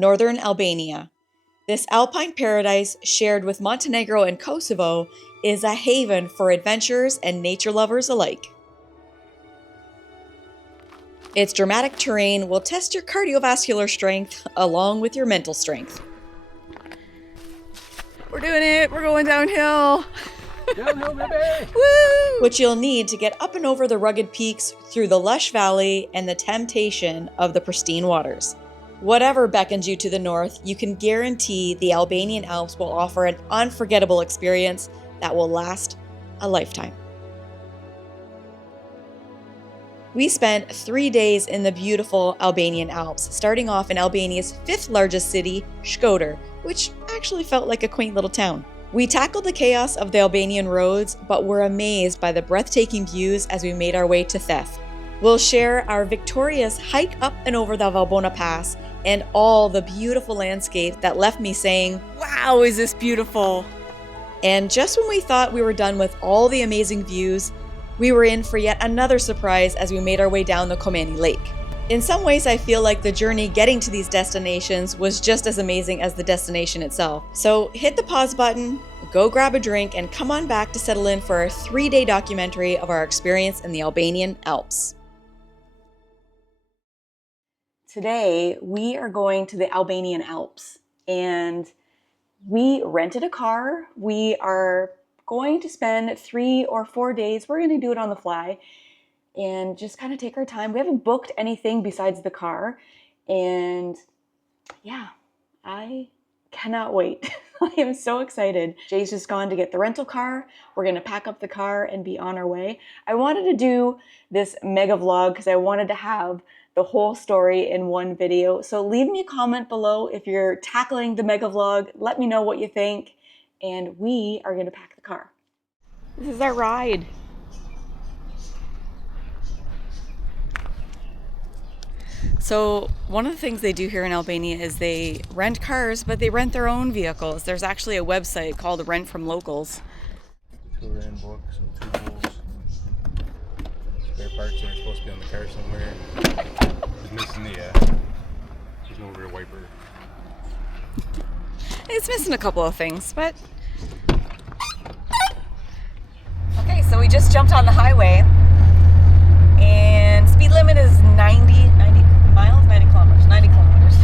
northern Albania. This alpine paradise, shared with Montenegro and Kosovo, is a haven for adventurers and nature lovers alike. Its dramatic terrain will test your cardiovascular strength along with your mental strength. We're doing it! We're going downhill! Downhill, baby! Woo! Which you'll need to get up and over the rugged peaks, through the lush valley, and the temptation of the pristine waters. Whatever beckons you to the north, you can guarantee the Albanian Alps will offer an unforgettable experience that will last a lifetime. We spent 3 days in the beautiful Albanian Alps, starting off in Albania's 5th largest city, Shkodër, which actually felt like a quaint little town. We tackled the chaos of the Albanian roads, but were amazed by the breathtaking views as we made our way to Theth. We'll share our victorious hike up and over the Valbona Pass and all the beautiful landscapes that left me saying, Wow, is this beautiful! And just when we thought we were done with all the amazing views, we were in for yet another surprise as we made our way down the Komani Lake. In some ways, I feel like the journey getting to these destinations was just as amazing as the destination itself. So hit the pause button, go grab a drink, and come on back to settle in for our 3-day documentary of our experience in the Albanian Alps. Today, we are going to the Albanian Alps, and we rented a car. We are going to spend 3 or 4 days. We're going to do it on the fly and just kind of take our time. We haven't booked anything besides the car. And yeah, I cannot wait. I am so excited. Jay's just gone to get the rental car. We're going to pack up the car and be on our way. I wanted to do this mega vlog because I wanted to have the whole story in one video. So leave me a comment below if you're tackling the mega vlog. Let me know what you think. And we are going to pack the car. This is our ride. So one of the things they do here in Albania is they rent cars, but they rent their own vehicles. There's actually a website called Rent from Locals. Tour books and tools. Spare parts are supposed to be on the car somewhere. It's missing there's no rear wiper. It's missing a couple of things, but... Okay, so we just jumped on the highway, and speed limit is 90 miles? 90 kilometers. 90 kilometers.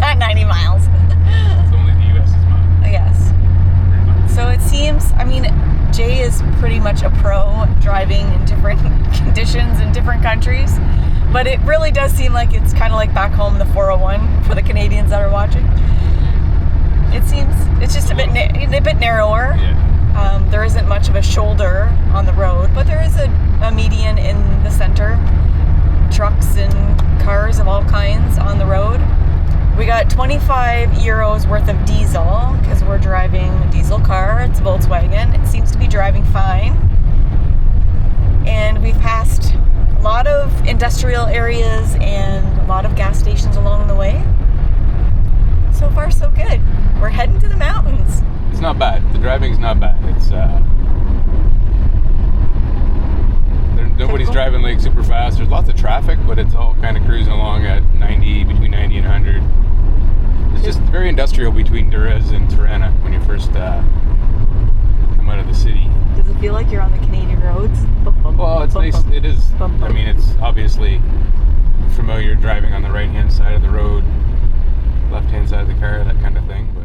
Not 90 miles. It's only the U.S.'s mile. Yes. So it seems, I mean, Jay is pretty much a pro driving in different conditions in different countries, but it really does seem like it's kind of like back home, the 401, for the Canadians that are watching. It seems it's just a bit narrower. Yeah. There isn't much of a shoulder on the road, but there is a median in the center. Trucks and cars of all kinds on the road. We got 25 euros worth of diesel because we're driving a diesel car. It's a Volkswagen. It seems to be driving fine. And we've passed a lot of industrial areas and a lot of gas stations along the way. So far, so good. We're heading to the mountains. It's not bad. The driving's not bad. It's nobody's driving like super fast. There's lots of traffic, but it's all kind of cruising along at 90, between 90 and 100. It's just very industrial between Durrës and Tirana when you first come out of the city. Does it feel like you're on the Canadian roads? Well, it's nice. It is. I mean, it's obviously familiar driving on the right-hand side of the road, left-hand side of the car, that kind of thing. But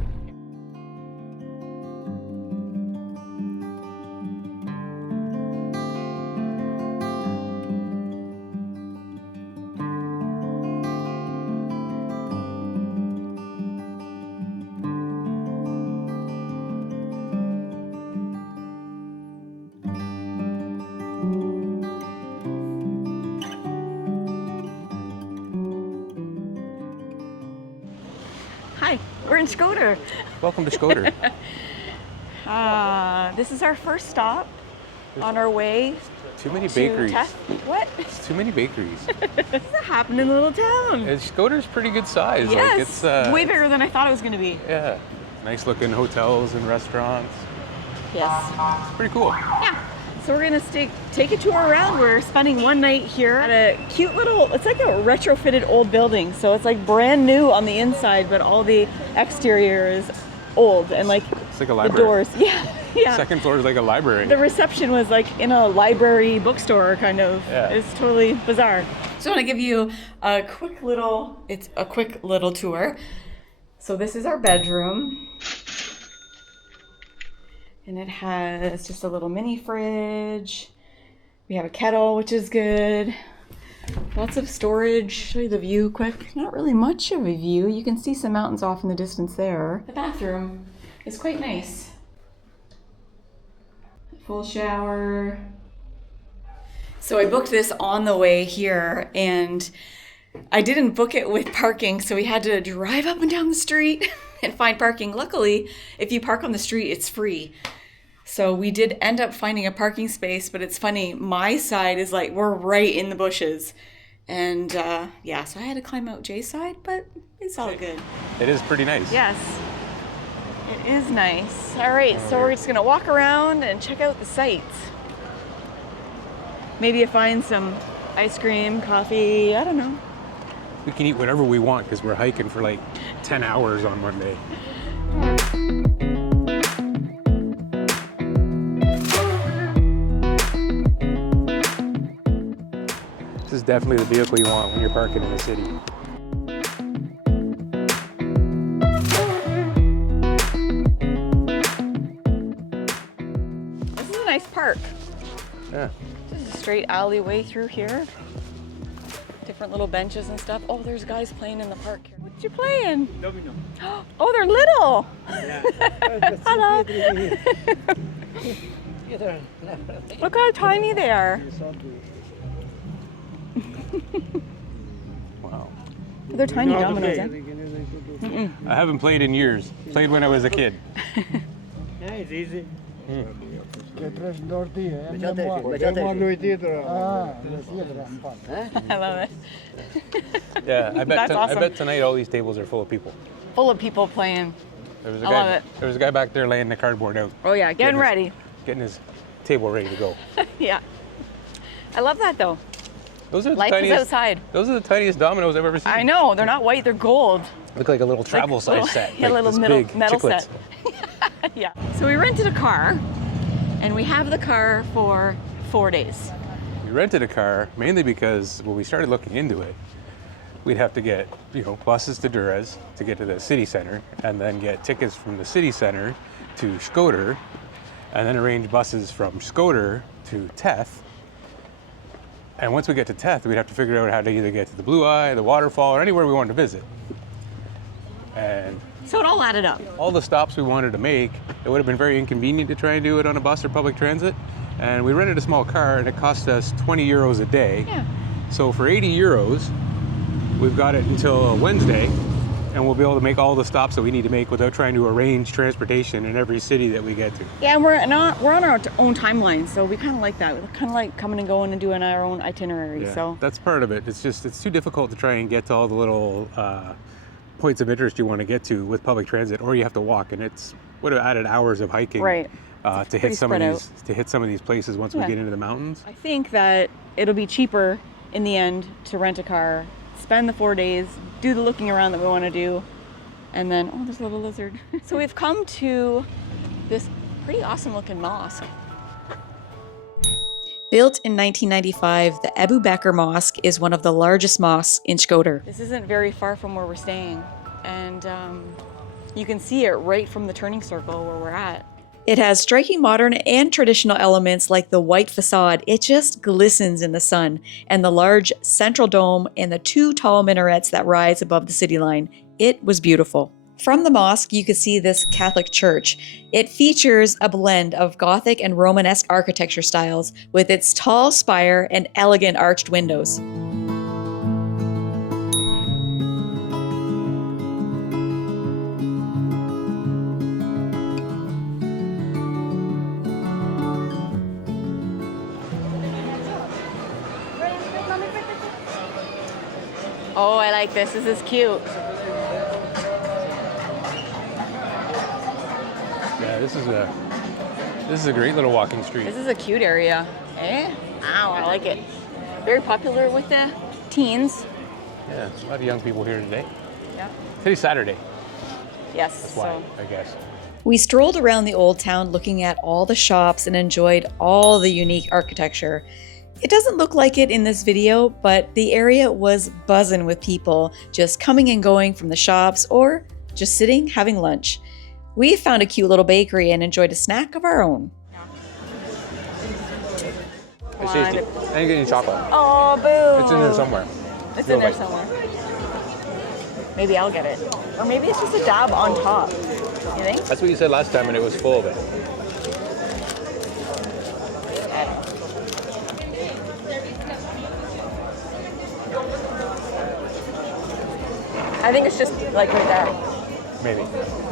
Hi, we're in Shkodër. welcome to Shkodër. This is our first stop on our way Too many to bakeries. What? It's too many bakeries. This is a happening little town. Shkodër's pretty good size. Yes, Like it's way bigger than I thought it was going to be. Yeah, nice looking hotels and restaurants. Yes. It's pretty cool. Yeah. So we're gonna take a tour around. We're spending one night here at a cute little, it's like a retrofitted old building. So it's like brand new on the inside, but all the exterior is old and like It's like a the library. doors. Yeah. Second floor is like a library. The reception was like in a library bookstore kind of. Yeah. It's totally bizarre. So I want to give you a quick little tour. So this is our bedroom. And it has just a little mini fridge. We have a kettle, which is good. Lots of storage. Show you the view quick. Not really much of a view. You can see some mountains off in the distance there. The bathroom is quite nice. Full shower. So I booked this on the way here, and I didn't book it with parking, so we had to drive up and down the street and find parking. Luckily, if you park on the street, it's free. So we did end up finding a parking space, but it's funny, my side is like, we're right in the bushes. And yeah, so I had to climb out Jay's side, but it's all good. It is pretty nice. Yes, it is nice. All right, so we're just gonna walk around and check out the sights. Maybe find some ice cream, coffee, I don't know. We can eat whatever we want because we're hiking for like 10 hours on Monday. This is definitely the vehicle you want when you're parking in the city. This is a nice park. Yeah. This is a straight alleyway through here. Different little benches and stuff. Oh, there's guys playing in the park here. What you playing? Domino. Oh, they're little. Hello. Look how tiny they are. Wow. They're tiny dominoes. Eh? I haven't played in years. Played when I was a kid. Yeah, it's easy. I love it. Yeah, I bet, That's awesome. I bet tonight all these tables are full of people. Full of people playing. There was a I guy, love it. There was a guy back there laying the cardboard out, Oh yeah, getting ready. getting his table ready to go. Yeah. I love that though. Those are the Life is tiniest. outside. Those are the tiniest dominoes I've ever seen. I know, they're not white, they're gold. Look like a little travel Like, size little- set. Yeah, like little this metal big set. chiclets. Yeah. So we rented a car, and we have the car for 4 days. We rented a car mainly because when we started looking into it, we'd have to get, buses to Durrës to get to the city center, and then get tickets from the city center to Shkodër, and then arrange buses from Shkodër to Teth. And once we get to Teth, we'd have to figure out how to either get to the Blue Eye, the waterfall, or anywhere we wanted to visit. And So it all added up. all the stops we wanted to make, it would have been very inconvenient to try and do it on a bus or public transit. And we rented a small car, and it cost us 20 euros a day. Yeah. So for 80 euros, we've got it until Wednesday, and we'll be able to make all the stops that we need to make without trying to arrange transportation in every city that we get to. Yeah, and we're on our own timeline, so we kind of like that. We kind of like coming and going and doing our own itinerary. Yeah, So that's part of it. It's too difficult to try and get to all the little points of interest you want to get to with public transit, or you have to walk, and it's would have added hours of hiking Right. To pretty hit some of spread these places once we Yeah. get into the mountains. I think that it'll be cheaper in the end to rent a car, spend the 4 days, do the looking around that we want to do, and then, oh, there's a little lizard. So we've come to this pretty awesome looking mosque. Built in 1995, the Abu Bakr Mosque is one of the largest mosques in Shkodër. This isn't very far from where we're staying, and you can see it right from the turning circle where we're at. It has striking modern and traditional elements like the white facade. It just glistens in the sun, and the large central dome and the 2 tall minarets that rise above the city line. It was beautiful. From the mosque, you could see this Catholic church. It features a blend of Gothic and Romanesque architecture styles with its tall spire and elegant arched windows. Oh, I like this. This is cute. Yeah, this This is a great little walking street. This is a cute area. Eh? Wow, I like it. Very popular with the teens. Yeah, a lot of young people here today. Yeah. Today's Saturday. Yes. That's why, I guess. We strolled around the old town looking at all the shops and enjoyed all the unique architecture. It doesn't look like it in this video, but the area was buzzing with people just coming and going from the shops or just sitting having lunch. We found a cute little bakery and enjoyed a snack of our own. It's tasty. I didn't get any chocolate. Oh, boo! It's in there somewhere. It's in there somewhere. Maybe I'll get it. Or maybe it's just a dab on top. You think? That's what you said last time, and it was full of it. I think it's just like right there. Maybe.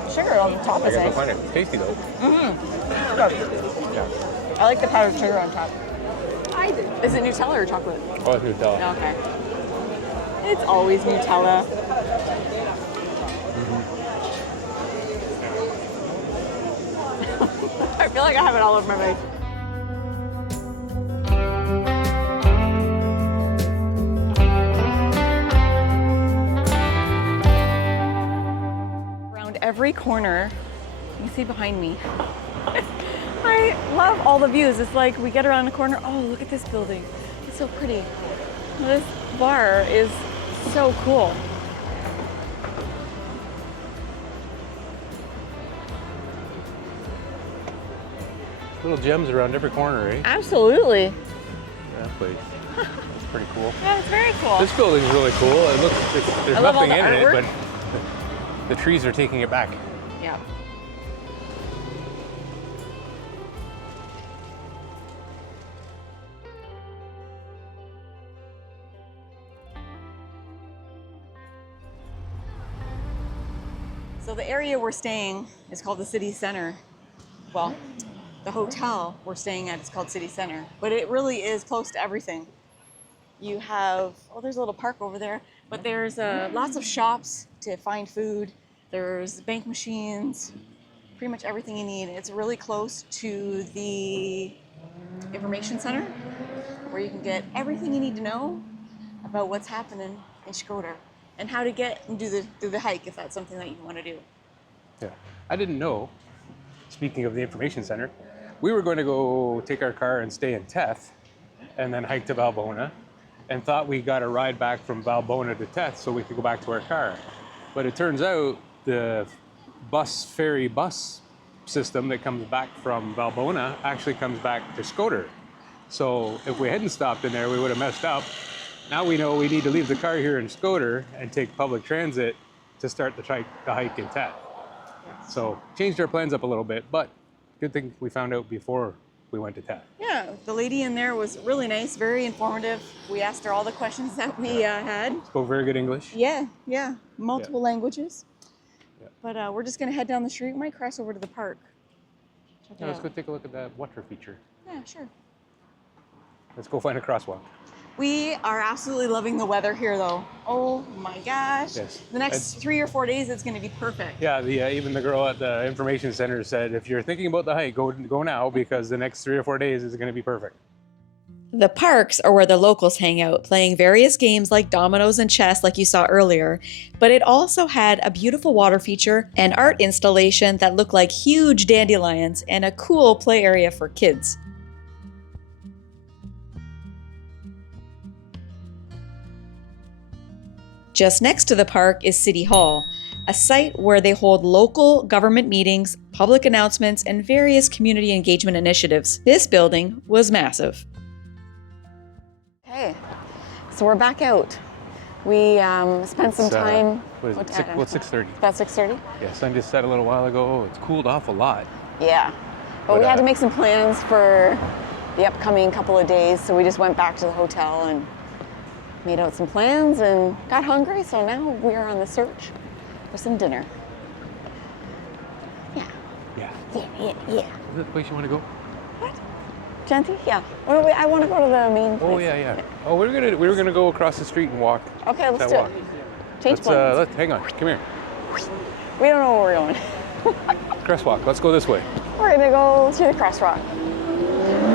Sugar on the top I is guess we'll nice. find it. Tasty though. Good. Yeah. I like the powdered sugar on top. Is it Nutella or chocolate? Oh, it's Nutella. Okay. It's always Nutella. I feel like I have it all over my face. Around every corner, you can see behind me. I love all the views. It's like we get around the corner. Oh, look at this building. It's so pretty. This bar is so cool. Little gems around every corner, eh? Absolutely. Yeah, place. It's pretty cool. Yeah, it's very cool. This building's really cool. It looks, there's I love all nothing the in artwork. it, but the trees are taking it back. Yeah. So the area we're staying is called the city center. Well, the hotel we're staying at is called City Center, but it really is close to everything. You have, oh, there's a little park over there, but there's lots of shops to find food. There's bank machines, pretty much everything you need. It's really close to the information center where you can get everything you need to know about what's happening in Shkodër and how to get and do the hike if that's something that you want to do. Yeah. I didn't know, speaking of the information center, we were going to go take our car and stay in Teth and then hike to Valbona, and thought we got a ride back from Valbona to Teth so we could go back to our car. But it turns out the ferry bus system that comes back from Valbona actually comes back to Shkodër. So if we hadn't stopped in there, we would have messed up. Now we know we need to leave the car here in Shkodër and take public transit to start the hike in Teth. So changed our plans up a little bit, but good thing we found out before we went to Teth. Yeah, the lady in there was really nice, very informative. We asked her all the questions that we had. Spoke very good English. Yeah, multiple languages. Yeah. But we're just gonna head down the street. We might cross over to the park. Check it Yeah, let's out. go take a look at that water feature. Yeah, sure. Let's go find a crosswalk. We are absolutely loving the weather here, though. Oh my gosh. Yes. The next 3 or 4 days, it's gonna be perfect. Yeah, even the girl at the information center said, if you're thinking about the hike, go now, because the next 3 or 4 days is going to be perfect. The parks are where the locals hang out, playing various games like dominoes and chess like you saw earlier, but it also had a beautiful water feature, an art installation that looked like huge dandelions, and a cool play area for kids. Just next to the park is City Hall, a site where they hold local government meetings, public announcements, and various community engagement initiatives. This building was massive. Okay, so we're back out. We spent some time. What is it? 6:30. About 6:30? Yeah, sun just set a little while ago. It's cooled off a lot. Yeah, but we had to make some plans for the upcoming couple of days, so we just went back to the hotel and made out some plans and got hungry, so now we are on the search for some dinner. Yeah. Yeah. Is that the place you want to go? What? Genty? Yeah. I want to go to the main place. Oh yeah. Oh, we were gonna go across the street and walk. Okay, let's that do walk. it. Change plans. Hang on. Come here. We don't know where we're going. Crosswalk. Let's go this way. We're gonna gonna go to the crosswalk.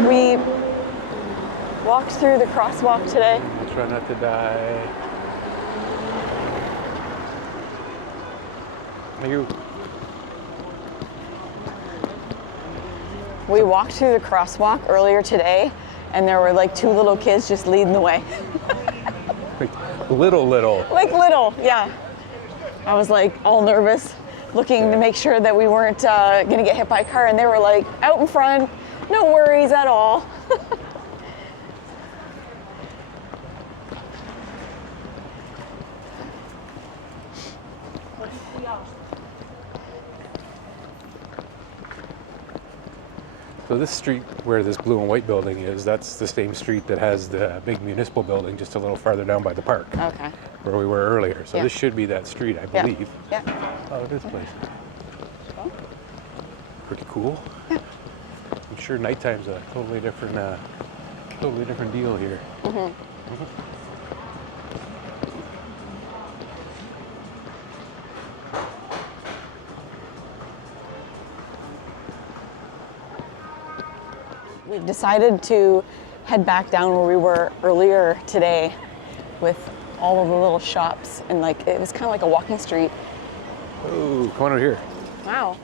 We walked through the crosswalk today. I'll try not to die. You. We walked through the crosswalk earlier today, and there were like 2 little kids just leading the way. Like little. Like little, yeah. I was like all nervous, looking to make sure that we weren't gonna get hit by a car, and they were like out in front, no worries at all. So this street where this blue and white building is, that's the same street that has the big municipal building just a little farther down by the park. Okay. Where we were earlier. So Yeah. this should be that street, I believe. Yeah. Oh, this place. Pretty cool. Yeah. I'm sure nighttime's a totally different deal here. We've decided to head back down where we were earlier today with all of the little shops, and like it was kind of like a walking street. Oh, come on over here. Wow.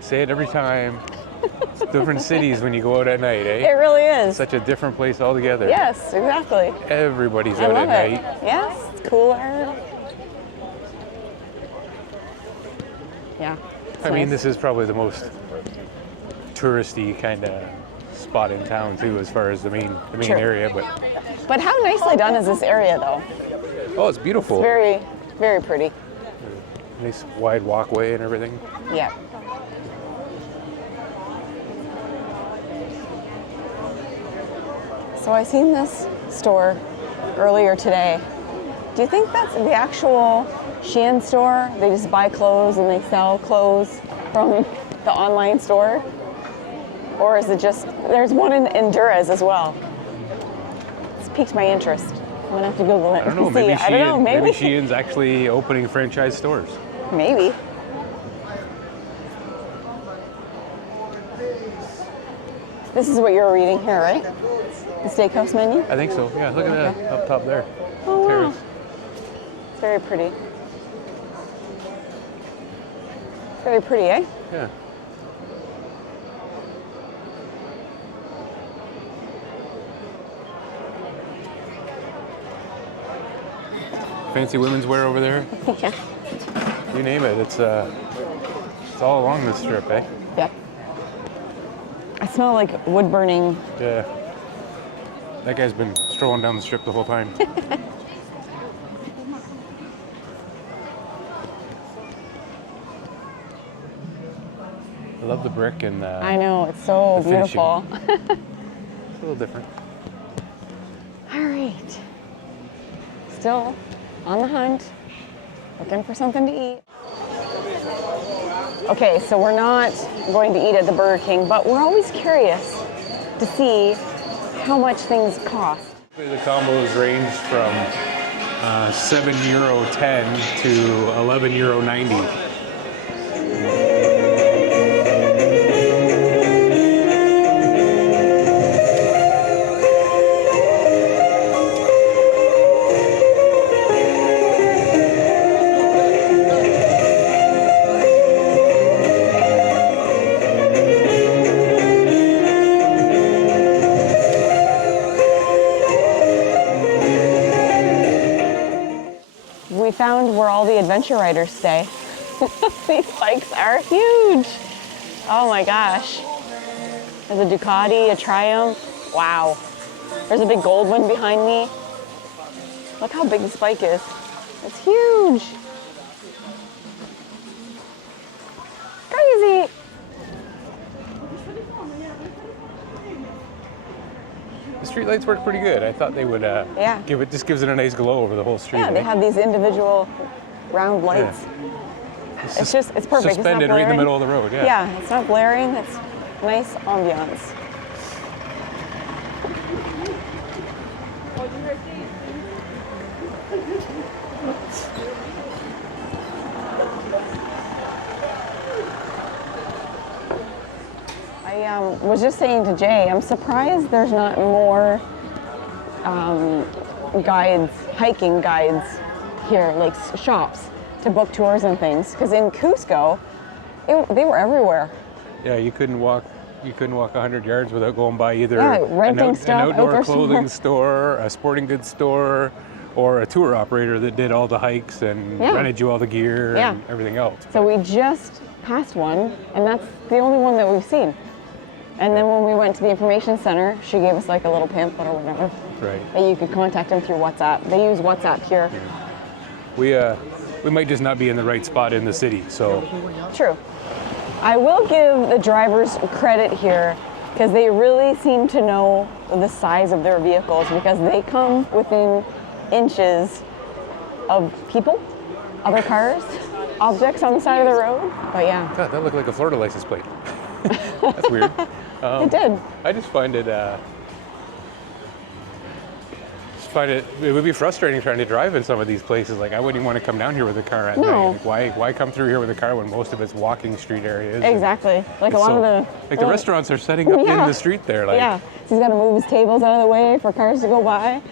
Say it every time. It's different cities when you go out at night, It eh? really is. Such a different place altogether. Yes, exactly. Everybody's I out love at it. night. Yes, it's cooler. Yeah. I mean, this is probably the most touristy kind of spot in town too, as far as the main True. area. But how nicely done is this area, though? Oh, it's beautiful. Very, very pretty. Nice wide walkway and everything. Yeah. So I seen this store earlier today. Do you think that's the actual Shein store? They just buy clothes and they sell clothes from the online store? Or is it just, there's one in Durres as well. It's piqued my interest. I'm gonna have to Google it. I don't know. and Maybe see. I don't know, maybe. Shein's actually opening franchise stores. Maybe. Oh, This is what you're reading here, right? The steakhouse menu? I think so. Yeah, look at that up top there. Oh, wow. Terrace. It's very pretty. Very pretty, eh? Yeah. Fancy women's wear over there. Yeah. You name it. It's all along this strip, eh? Yeah. I smell like wood burning. Yeah. That guy's been strolling down the strip the whole time. I love the brick and I know, it's so the finishing. beautiful. It's a little different. All right. Still on the hunt, looking for something to eat. Okay, so we're not going to eat at the Burger King, but we're always curious to see how much things cost. The combos range from €7.10 to €11.90. We found where all the adventure riders stay. These bikes are huge. Oh my gosh. There's a Ducati, a Triumph. Wow. There's a big gold one behind me. Look how big this bike is. It's huge. Crazy. The streetlights work pretty good. I thought they would Yeah. just gives it a nice glow over the whole street. Yeah, they eh? have these individual round lights. It's perfect. It's not Suspended right in the blaring. middle of the road, yeah. Yeah, it's not blaring. It's nice ambiance. was just saying to Jay, I'm surprised there's not more guides, hiking guides here, like shops to book tours and things. Because in Cusco, they were everywhere. Yeah, you couldn't walk 100 yards without going by either renting an stuff, outdoor clothing store, a sporting goods store, or a tour operator that did all the hikes and rented you all the gear and everything else. So we just passed one, and that's the only one that we've seen. And then when we went to the information center, she gave us like a little pamphlet or whatever. Right. That you could contact them through WhatsApp. They use WhatsApp here. Yeah. We might just not be in the right spot in the city, so. True. I will give the drivers credit here because they really seem to know the size of their vehicles because they come within inches of people, other cars, objects on the side of the road. But yeah. God, that looked like a Florida license plate. That's weird. It did. I just find it it would be frustrating trying to drive in some of these places. Like I wouldn't even want to come down here with a car at night. Like, why come through here with a car when most of it's walking street areas? Exactly. Like a lot of the the restaurants are setting up in the street there. Like, yeah. So he's got to move his tables out of the way for cars to go by.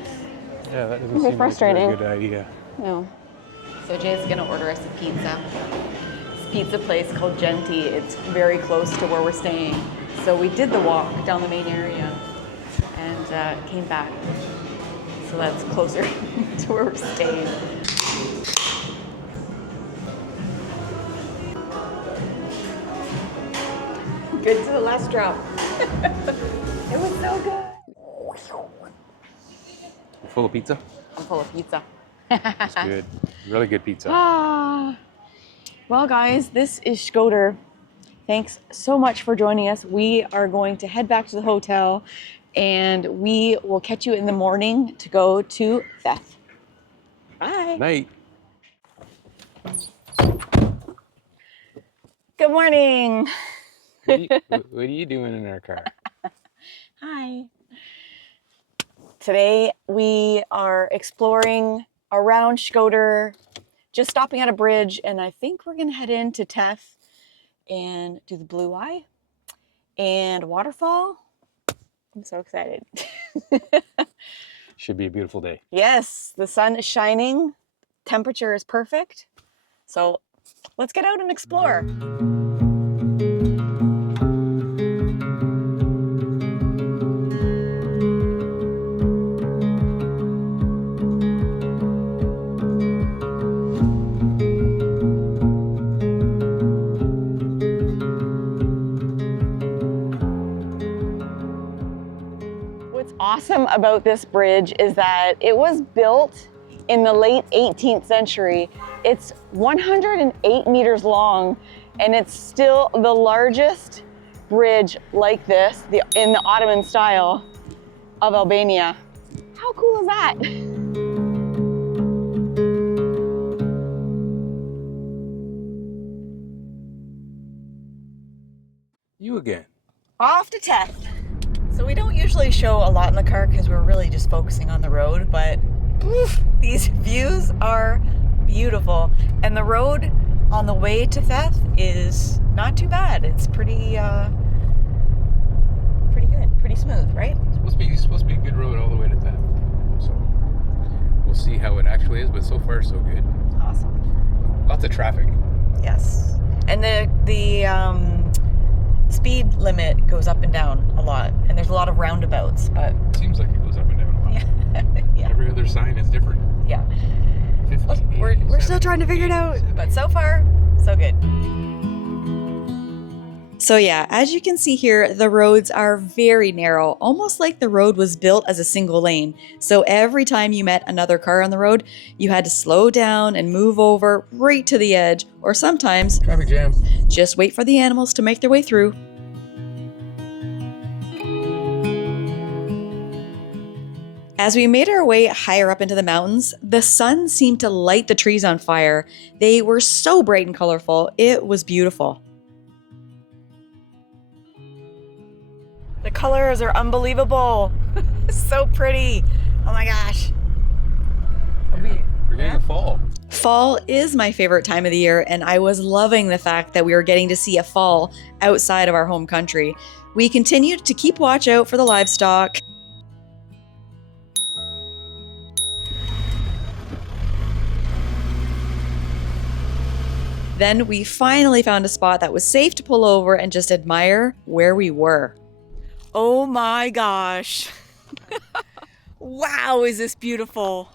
Yeah, that doesn't seem frustrating. like a very good idea. No. So Jay's gonna order us a pizza. This pizza place called Genti. It's very close to where we're staying. So we did the walk down the main area and came back. So that's closer to where we're staying. Good to the last drop. It was so good. Full of pizza? I'm full of pizza. That's good. Really good pizza. Well, guys, this is Skoder. Thanks so much for joining us. We are going to head back to the hotel and we will catch you in the morning to go to Theth. Bye. Night. Good morning. What are you doing in our car? Hi. Today we are exploring around Skoder, just stopping at a bridge, and I think we're gonna head into Theth and do the Blue Eye and waterfall. I'm so excited. Should be a beautiful day. Yes, the sun is shining, temperature is perfect. So let's get out and explore. Awesome about this bridge is that it was built in the late 18th century. It's 108 meters long and it's still the largest bridge like this in the Ottoman style of Albania. How cool is that? You again. Off to Theth. So we don't usually show a lot in the car because we're really just focusing on the road, but these views are beautiful. And the road on the way to Theth is not too bad. It's pretty good, pretty smooth, right? It's supposed to be a good road all the way to Theth. So we'll see how it actually is, but so far so good. Awesome. Lots of traffic. Yes. And the speed limit goes up and down a lot, and there's a lot of roundabouts, but Seems like it goes up and down a lot. yeah. Every other sign is different. Yeah. 50, We're still trying to figure it out, but so far, so good. So yeah, as you can see here, the roads are very narrow, almost like the road was built as a single lane. So every time you met another car on the road, you had to slow down and move over right to the edge, or sometimes Traffic jam. just wait for the animals to make their way through. As we made our way higher up into the mountains, the sun seemed to light the trees on fire. They were so bright and colorful, it was beautiful. The colors are unbelievable. So pretty. Oh my gosh. We're getting a fall. Fall is my favorite time of the year, and I was loving the fact that we were getting to see a fall outside of our home country. We continued to keep watch out for the livestock. Then we finally found a spot that was safe to pull over and just admire where we were. Oh my gosh. Wow, is this beautiful.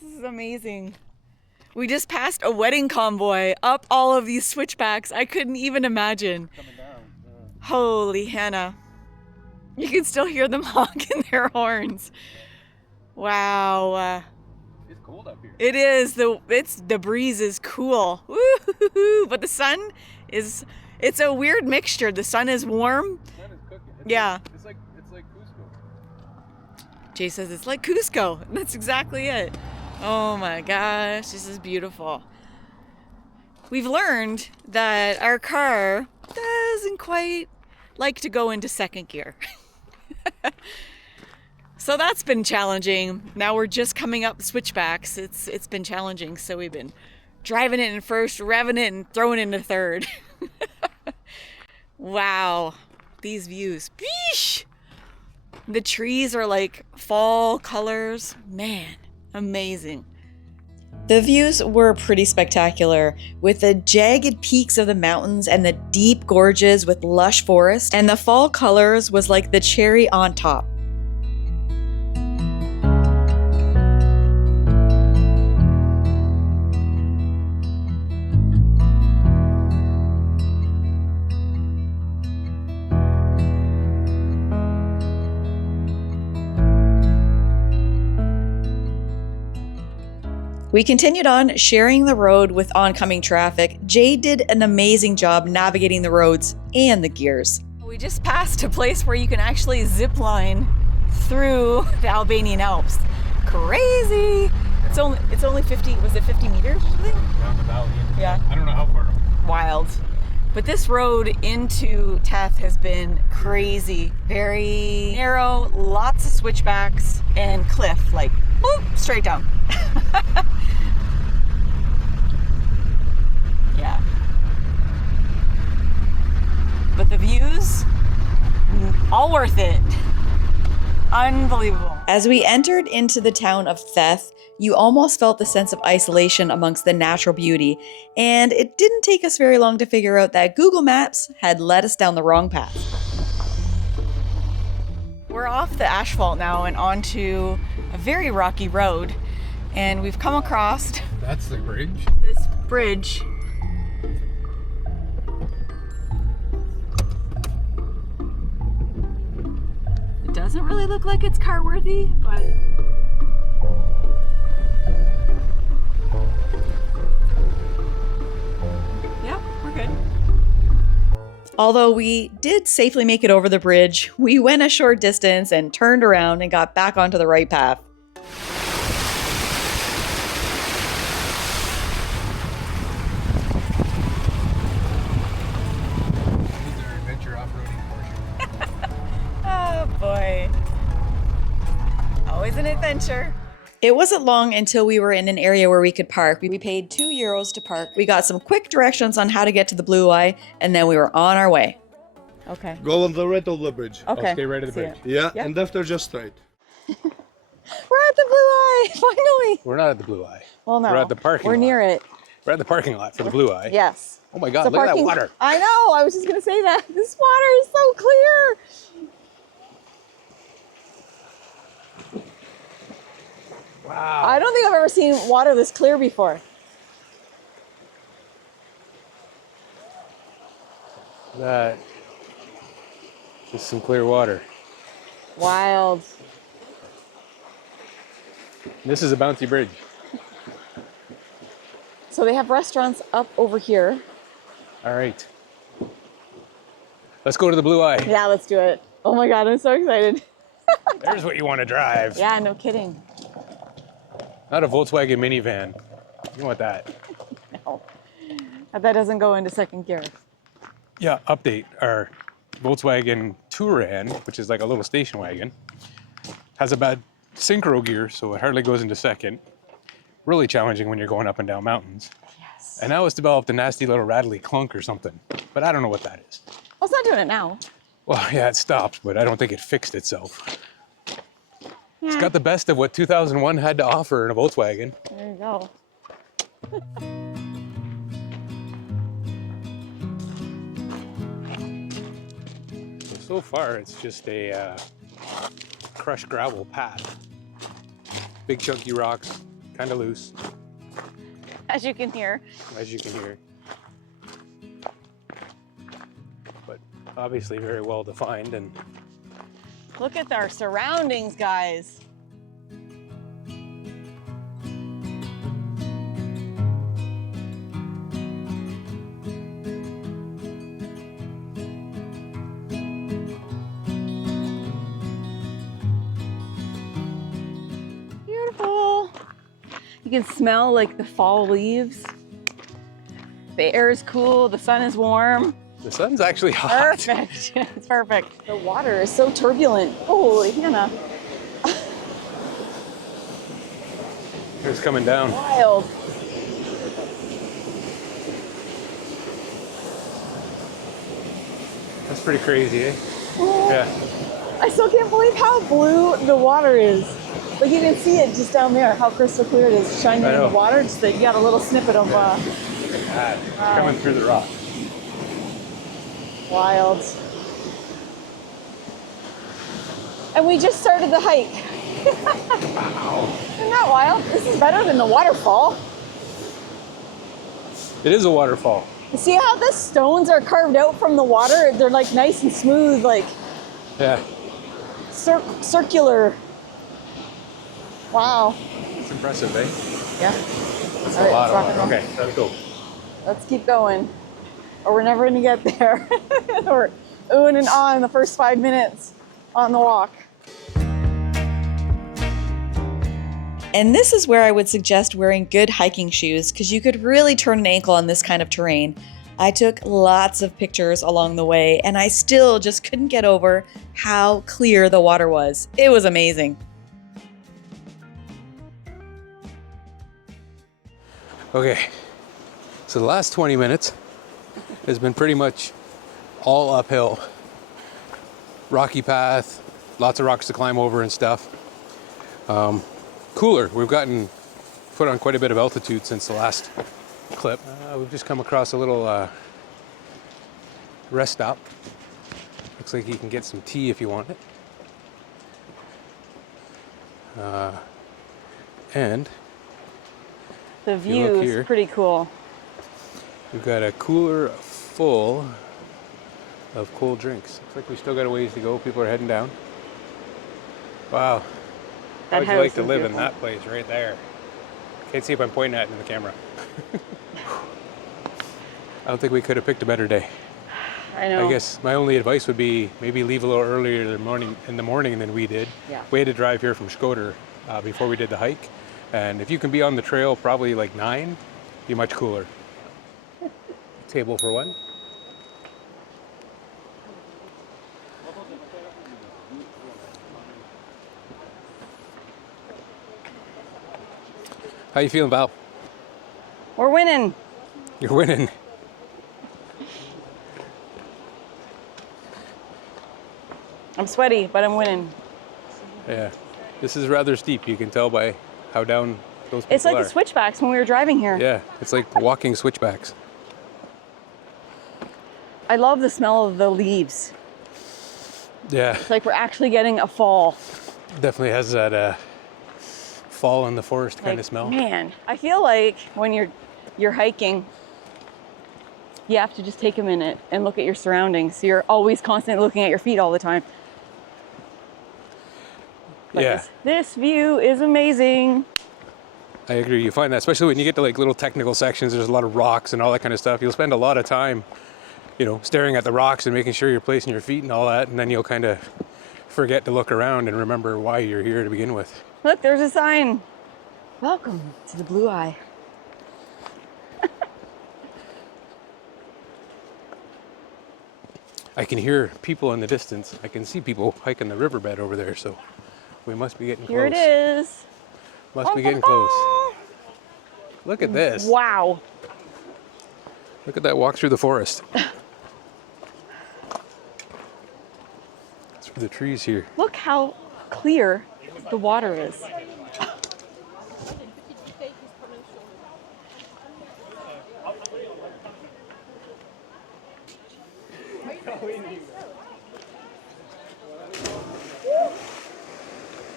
This is amazing. We just passed a wedding convoy up all of these switchbacks. I couldn't even imagine. Coming down. Holy Hannah. You can still hear them honking their horns. Wow. It's cold up here. It is. The breeze is cool. Woo-hoo-hoo. But the sun is, it's a weird mixture. The sun is warm. The sun is cooking. Yeah. It's like Cusco. Jay says it's like Cusco. That's exactly it. Oh my gosh, this is beautiful. We've learned that our car doesn't quite like to go into second gear. So that's been challenging. Now we're just coming up switchbacks. It's been challenging. So we've been driving it in first, revving it, and throwing it into third. Wow, these views. Beesh! The trees are like fall colors. Man, amazing. The views were pretty spectacular, with the jagged peaks of the mountains and the deep gorges with lush forest, and the fall colors was like the cherry on top. We continued on sharing the road with oncoming traffic. Jay did an amazing job navigating the roads and the gears. We just passed a place where you can actually zip line through the Albanian Alps. Crazy! It's only 50, was it 50 meters or something? Down the valley. Yeah. I don't know how far. Wild. But this road into Teth has been crazy. Very narrow, lots of switchbacks, and cliff, like, whoop, straight down. Yeah. But the views, all worth it. Unbelievable. As we entered into the town of Theth, you almost felt the sense of isolation amongst the natural beauty, and it didn't take us very long to figure out that Google Maps had led us down the wrong path. We're off the asphalt now and onto a very rocky road, and we've come across That's the bridge. this bridge. It doesn't really look like it's car worthy, but yep, we're good. Although we did safely make it over the bridge, we went a short distance and turned around and got back onto the right path. This is our adventure off-roading portion. Oh boy. Always an adventure. It wasn't long until we were in an area where we could park. We paid €2 to park. We got some quick directions on how to get to the Blue Eye, and then we were on our way. Okay. Go on the right of the bridge. Okay. Stay right at the See bridge. ya. Yeah, Yep. and after just straight. We're at the Blue Eye, finally. We're not at the Blue Eye. Well, no. We're at the parking We're lot. near it. We're at the parking lot for the Blue Eye. Yes. Oh my God, So look at that parking- water. I know. I was just going to say that. This water is so clear. Wow. I don't think I've ever seen water this clear before. That. Just some clear water. Wild. This is a bouncy bridge. So they have restaurants up over here. All right. Let's go to the Blue Eye. Yeah, let's do it. Oh my God, I'm so excited. There's what you want to drive. Yeah, no kidding. Not a Volkswagen minivan. You want that. No. That doesn't go into second gear. Yeah, update. Our Volkswagen Touran, which is like a little station wagon, has a bad synchro gear, so it hardly goes into second. Really challenging when you're going up and down mountains. Yes. And now it's developed a nasty little rattly clunk or something, but I don't know what that is. Well, it's not doing it now. Well, yeah, it stopped, but I don't think it fixed itself. It's got the best of what 2001 had to offer in a Volkswagen. There you go. So far, it's just a crushed gravel path. Big chunky rocks, kind of loose, As you can hear. as you can hear. But obviously very well defined, and Look at our surroundings, guys. Beautiful. You can smell like the fall leaves. The air is cool, the sun is warm. the sun's actually hot. Perfect. It's perfect. The water is so turbulent. Holy Hannah. It's coming down. Wild. That's pretty crazy, eh? Oh, Yeah. I still can't believe how blue the water is. Like you can see it just down there, how crystal clear it is shining I in the know. water. Just that you got a little snippet of Look at that. It's coming through the rock. wild. And we just started the hike. Wow. Isn't that wild? This is better than the waterfall. It is a waterfall. See how the stones are carved out from the water? They're like nice and smooth, like Yeah. circular. Wow. It's impressive, eh? Yeah. That's All right, a lot let's rock of and water. roll. Okay, let's go. Let's keep going, or we're never gonna get there. We're oohing and ahhing the first 5 minutes on the walk. And this is where I would suggest wearing good hiking shoes because you could really turn an ankle on this kind of terrain. I took lots of pictures along the way and I still just couldn't get over how clear the water was. It was amazing. Okay, so the last 20 minutes has been pretty much all uphill. Rocky path, lots of rocks to climb over and stuff. Cooler, we've put on quite a bit of altitude since the last clip. We've just come across a little rest stop. Looks like you can get some tea if you want it. And The you view look is here- pretty cool. we've got a cooler full of cold drinks. Looks like we still got a ways to go. People are heading down. Wow. How would you house like to is live in beautiful. that place right there? Can't see if I'm pointing at it in the camera. I don't think we could have picked a better day. I know. I guess my only advice would be maybe leave a little earlier in the morning than we did. Yeah. We had to drive here from Skoder before we did the hike. And if you can be on the trail probably like 9, be much cooler. Table for one. How you feeling, Val? We're winning. You're winning. I'm sweaty, but I'm winning. Yeah. This is rather steep. You can tell by how down those people It's like are. the switchbacks when we were driving here. Yeah, it's like walking switchbacks. I love the smell of the leaves. Yeah, It's like we're actually getting a fall. definitely has that fall in the forest kind Like, of smell. Man, I feel like when you're hiking, you have to just take a minute and look at your surroundings. So you're always constantly looking at your feet all the time. Like Yeah, this view is amazing. I agree. You find that, especially when you get to like little technical sections, there's a lot of rocks and all that kind of stuff. You'll spend a lot of time, staring at the rocks and making sure you're placing your feet and all that, and then you'll kind of forget to look around and remember why you're here to begin with. Look, there's a sign. Welcome to the Blue Eye. I can hear people in the distance. I can see people hiking the riverbed over there, so We must be getting Here close. it is. Must be getting close. Look at this. Wow. Look at that walk through the forest. Through the trees here. Look how clear the water is.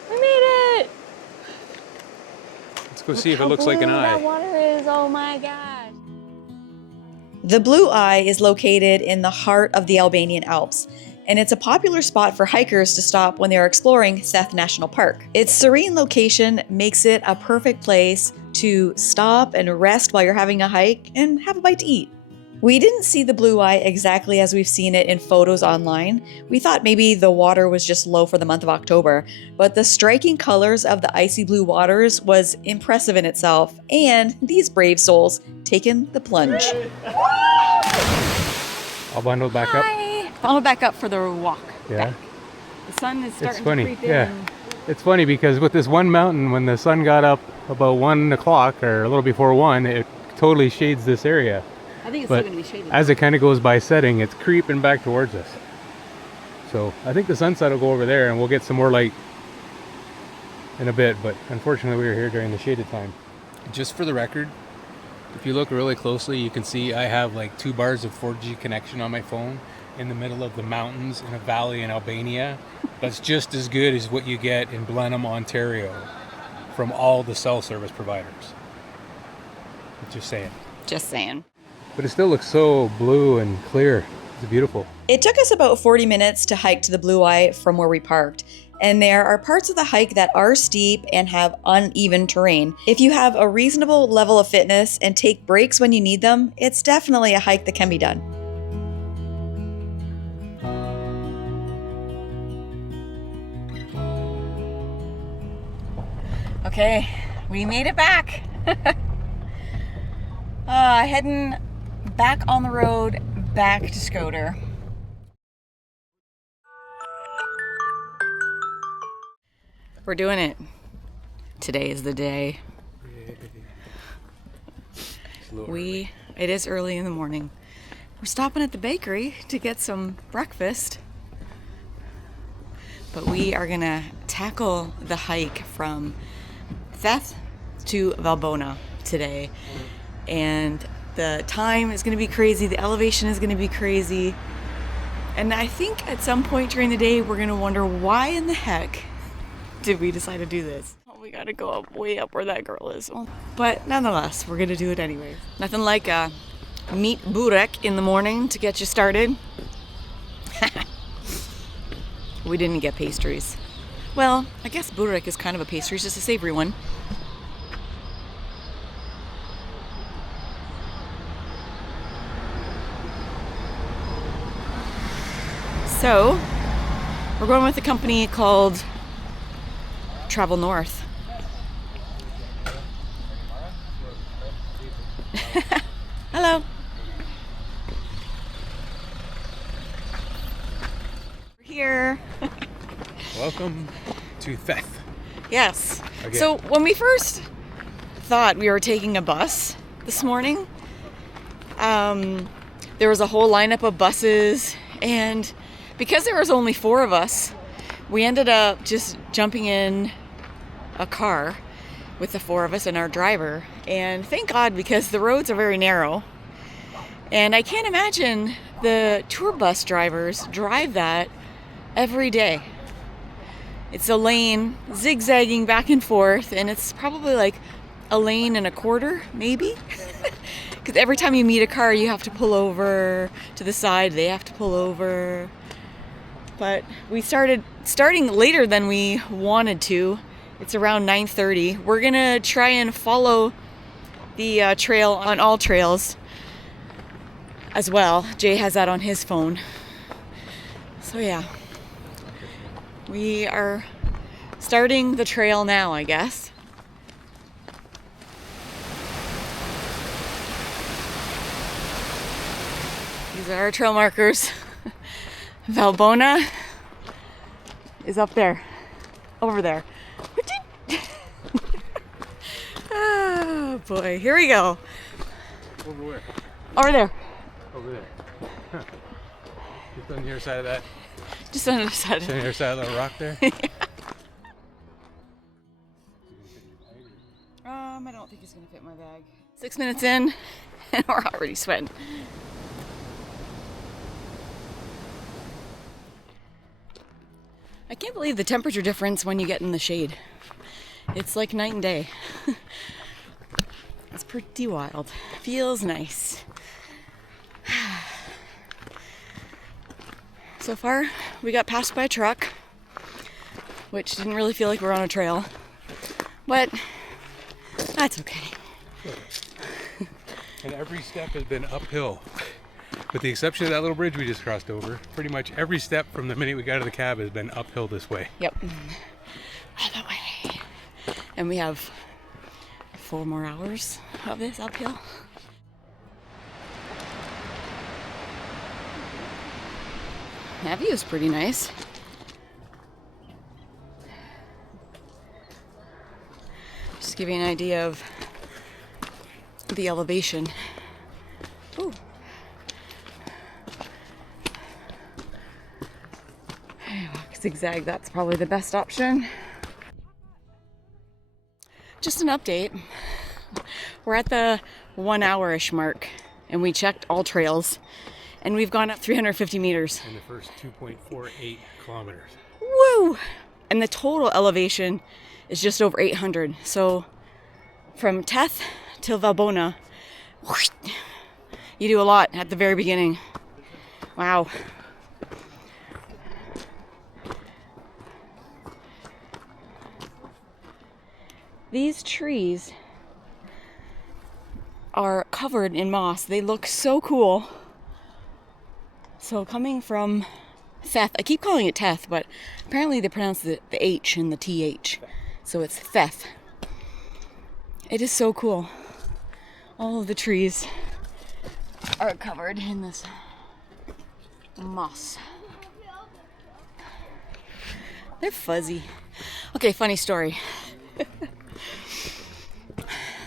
We made it! Let's go see if it looks like an That eye. water is, oh my gosh. The Blue Eye is located in the heart of the Albanian Alps, and it's a popular spot for hikers to stop when they are exploring Theth National Park. Its serene location makes it a perfect place to stop and rest while you're having a hike and have a bite to eat. We didn't see the Blue Eye exactly as we've seen it in photos online. We thought maybe the water was just low for the month of October, but the striking colors of the icy blue waters was impressive in itself, and these brave souls taken the plunge. I'll bundle back up. Follow back up for the walk. Yeah. The sun is starting It's funny. to creep in. Yeah. It's funny because with this one mountain, when the sun got up about 1 o'clock or a little before 1, it totally shades this area. I think it's But still going to be shaded. as it kind of goes by setting, it's creeping back towards us. So I think the sunset will go over there and we'll get some more light in a bit, but unfortunately we were here during the shaded time. Just for the record, if you look really closely, you can see I have like 2 bars of 4G connection on my phone in the middle of the mountains in a valley in Albania. That's just as good as what you get in Blenheim, Ontario from all the cell service providers. Just saying. Just saying. But it still looks so blue and clear. It's beautiful. It took us about 40 minutes to hike to the Blue Eye from where we parked, and there are parts of the hike that are steep and have uneven terrain. If you have a reasonable level of fitness and take breaks when you need them, it's definitely a hike that can be done. Okay, we made it back. Heading back on the road, back to Skoder. We're doing it. Today is the day. It is early in the morning. We're stopping at the bakery to get some breakfast. But we are gonna tackle the hike from Theth to Valbona today. And the time is gonna be crazy, the elevation is gonna be crazy. And I think at some point during the day, we're gonna wonder why in the heck did we decide to do this? Oh, we gotta go up way up where that girl is. But nonetheless, we're gonna do it anyway. Nothing like a meat burek in the morning to get you started. We didn't get pastries. Well, I guess burek is kind of a pastry, it's just a savory one. So, we're going with a company called Travel North. Hello. We're here. Welcome to Theth. Yes. Again. So when we first thought we were taking a bus this morning, there was a whole lineup of buses, and because there was only 4 of us, we ended up just jumping in a car with the 4 of us and our driver. And thank God, because the roads are very narrow. And I can't imagine the tour bus drivers drive that every day. It's a lane zigzagging back and forth, and it's probably like a lane and a quarter, maybe. Because every time you meet a car, you have to pull over to the side, they have to pull over. But we starting later than we wanted to. It's around 9:30. We're gonna try and follow the trail on All Trails as well. Jay has that on his phone. So yeah, we are starting the trail now, I guess. These are our trail markers. Valbona is up there. Over there. Oh boy, here we go. Over where? Over there. Over there. Huh. Just on the other side of that. Just on the other side. Just on the other side of that rock there. I don't think it's gonna fit my bag. 6 minutes in, and we're already sweating. I can't believe the temperature difference when you get in the shade. It's like night and day. It's pretty wild. Feels nice. So far, we got passed by a truck, which didn't really feel like we're on a trail, but that's okay. And every step has been uphill. With the exception of that little bridge we just crossed over, pretty much every step from the minute we got out of the cab has been uphill this way. Yep. All the way. And we have 4 more hours of this uphill. That view is pretty nice. Just to give you an idea of the elevation. Ooh. Zigzag, that's probably the best option. Just an update. We're at the 1 hour-ish mark, and we checked all trails, and we've gone up 350 meters. In the first 2.48 kilometers. Woo! And the total elevation is just over 800. So from Teth till Valbona, whoosh, you do a lot at the very beginning. Wow. These trees are covered in moss. They look so cool. So coming from Theth, I keep calling it Teth, but apparently they pronounce the H and the TH. So it's Theth. It is so cool. All of the trees are covered in this moss. They're fuzzy. Okay, funny story.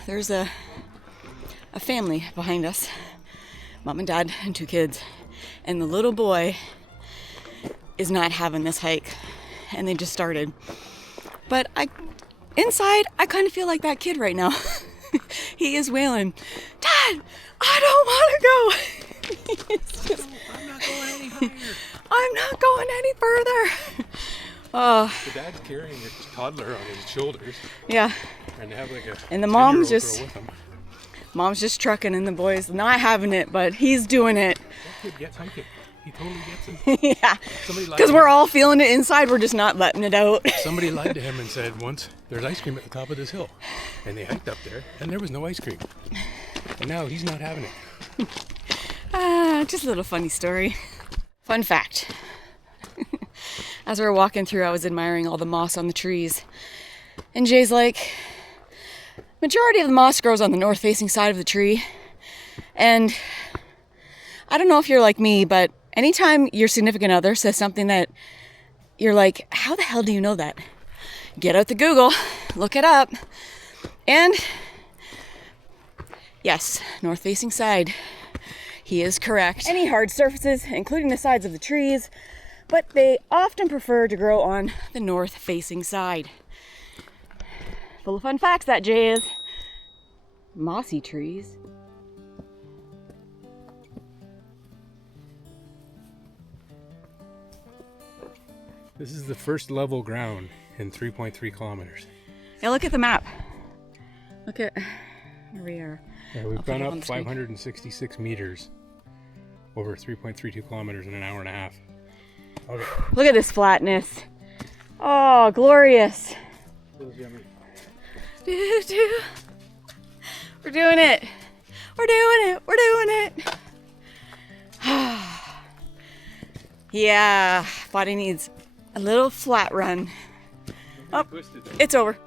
There's a family behind us, mom and dad and 2 kids, and the little boy is not having this hike, and they just started. But inside, I kind of feel like that kid right now. He is wailing, "Dad, I don't want to go." It's just, I'm not going any higher. I'm not going any further. The dad's carrying a toddler on his shoulders. Yeah. And they have like a And the mom's 10-year-old just girl with him. Mom's just trucking, and the boy's not having it, but he's doing it. That kid gets hiking. He totally gets it. Yeah. Somebody lied Because to we're him. all feeling it inside, we're just not letting it out. Somebody lied to him and said once, "There's ice cream at the top of this hill." And they hiked up there, and there was no ice cream. And now he's not having it. Just a little funny story. Fun fact. As we were walking through, I was admiring all the moss on the trees. And Jay's like, majority of the moss grows on the north-facing side of the tree. And I don't know if you're like me, but anytime your significant other says something that you're like, how the hell do you know that? Get out the Google, look it up. And yes, north-facing side. He is correct. Any hard surfaces, including the sides of the trees, but they often prefer to grow on the north-facing side. Full of fun facts, that Jay is. Mossy trees. This is the first level ground in 3.3 kilometers. Yeah, look at the map. Look at where we are. Yeah, we've I'll gone put it on up the screen. 566 meters over 3.32 kilometers in an hour and a half. Okay. Look at this flatness. Oh, glorious. Feels yummy. We're doing it. We're doing it. We're doing it. Yeah, body needs a little flat run. Oh, it's over.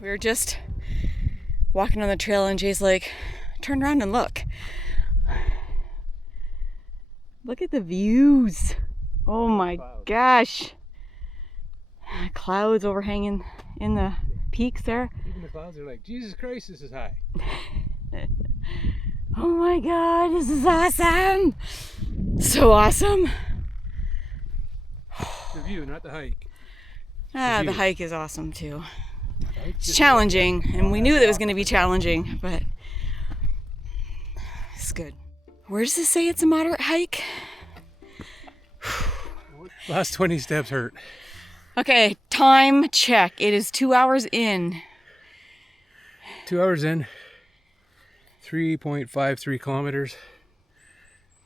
We're just walking on the trail and Jay's like, turn around and look. Look at the views. Oh my gosh. Clouds overhanging in the peaks there. Even the clouds are like, Jesus Christ, this is high. Oh my God, this is awesome. So awesome. The view, not the hike. The hike is awesome too. It's challenging, and we knew that it was going to be challenging, but it's good. Where does it say it's a moderate hike? Last 20 steps hurt. Okay, time check. It is 2 hours in. 2 hours in, 3.53 kilometers,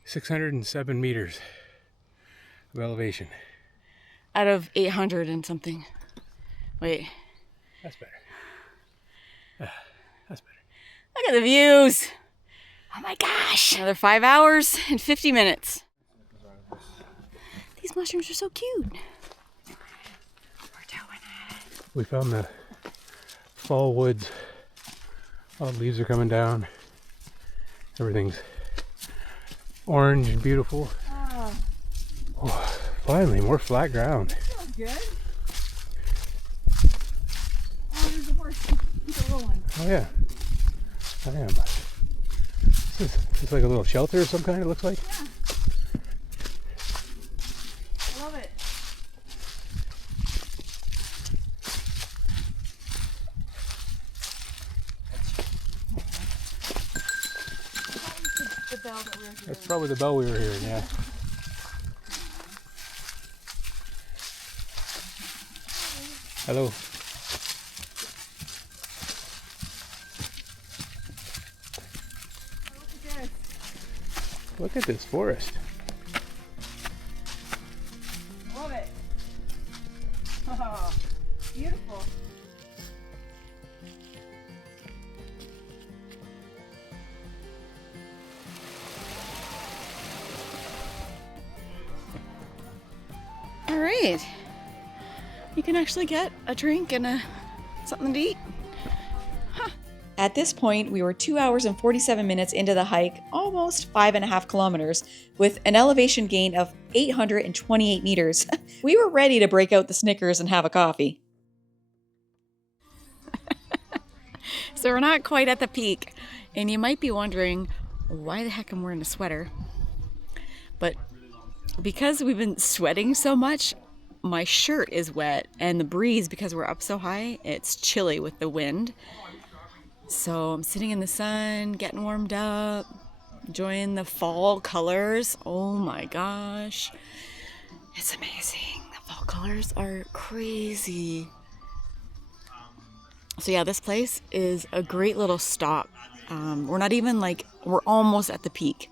607 meters of elevation. Out of 800 and something. Wait. That's better. That's better. Look at the views. Oh my gosh. Another 5 hours and 50 minutes. These mushrooms are so cute. We're doing it. We found the fall woods. All the leaves are coming down. Everything's orange and beautiful. Oh, finally, more flat ground. Feels good. Oh, there's a horse. Keep it rolling. Oh yeah, I am. It's like a little shelter of some kind, it looks like. Yeah. I love it. The bell that we were hearing. That's probably the bell we were hearing, yeah. Hello. Look at this forest. Love it. Oh, beautiful. All right. You can actually get a drink and something to eat. At this point, we were 2 hours and 47 minutes into the hike, almost 5.5 kilometers, with an elevation gain of 828 meters. We were ready to break out the Snickers and have a coffee. So we're not quite at the peak, and you might be wondering why the heck I'm wearing a sweater. But because we've been sweating so much, my shirt is wet, and the breeze, because we're up so high, it's chilly with the wind. So I'm sitting in the sun, getting warmed up, enjoying the fall colors. Oh my gosh. It's amazing. The fall colors are crazy. So yeah, this place is a great little stop. We're not even we're almost at the peak.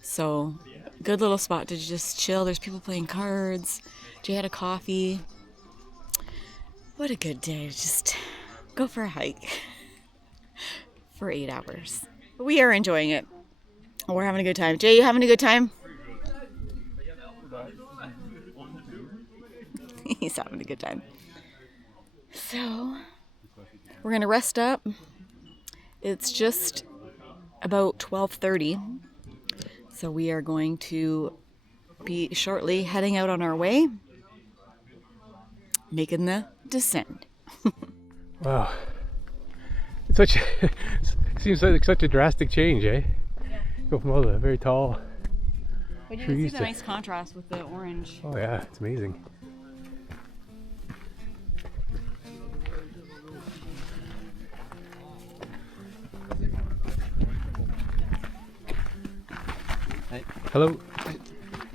So good little spot to just chill. There's people playing cards. Jay had a coffee. What a good day to just go for a hike. For 8 hours. We are enjoying it. We're having a good time. Jay, you having a good time? He's having a good time. So, we're going to rest up. It's just about 12:30. So we are going to be shortly heading out on our way, making the descent. Wow. Seems like such a drastic change, eh? Yeah. Go from all the very tall But you trees see the nice contrast with the orange. Oh yeah, it's amazing. Hello.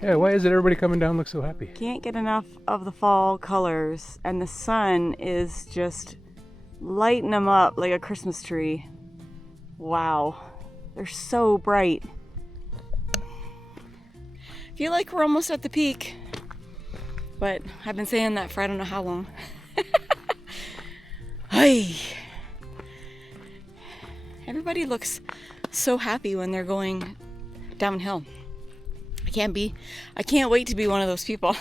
Yeah, why is it everybody coming down looks so happy? Can't get enough of the fall colors, and the sun is just lighting them up like a Christmas tree. Wow, they're so bright. Feel like we're almost at the peak, but I've been saying that for I don't know how long. Hey, everybody looks so happy when they're going downhill. I can't wait to be one of those people.